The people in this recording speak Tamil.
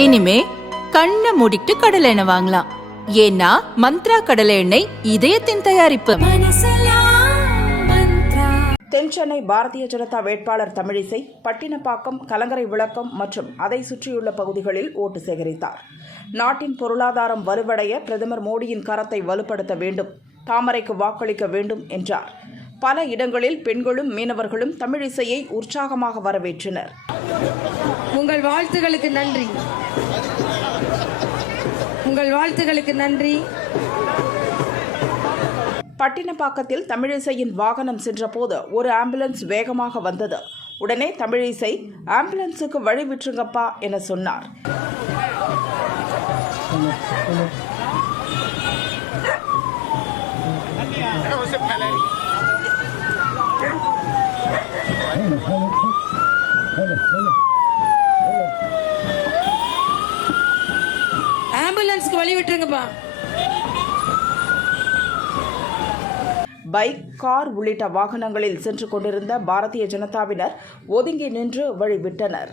இனிமே கண்ணை மூடிட்டு கடலை எண்ணெய் வாங்கலாம். ஏன்னா மந்த்ரா கடலை எண்ணெய் இதயத்தின் தயாரிப்பு. தென்சென்னை பாரதிய ஜனதா வேட்பாளர் தமிழிசை பட்டினப்பாக்கம் கலங்கரை விளக்கம் மற்றும் அதை சுற்றியுள்ள பகுதிகளில் ஓட்டு சேகரித்தார். நாட்டின் பொருளாதாரம் வலுவடைய பிரதமர் மோடியின் கரத்தை வலுப்படுத்த வேண்டும் தாமரைக்கு வாக்களிக்க வேண்டும் என்றார். பல இடங்களில் பெண்களும் மீனவர்களும் தமிழிசையை உற்சாகமாக வரவேற்றனர். உங்கள் வாழ்த்துகளுக்கு நன்றி. உங்கள் வாழ்த்துகளுக்கு நன்றி. பட்டினப்பாக்கத்தில் தமிழிசையின் வாகனம் சென்றபோது ஒரு ஆம்புலன்ஸ் வேகமாக வந்தது. உடனே தமிழிசை ஆம்புலன்ஸுக்கு வழி விட்டுருங்கப்பா என சொன்னார். ஆம்புலன்ஸ்க்கு வழி விட்டுருங்கப்பா. பைக் கார் உள்ளிட்ட வாகனங்களில் சென்று கொண்டிருந்த பாரதிய ஜனதாவினர் ஒதுங்கி நின்று வழிவிட்டனர்.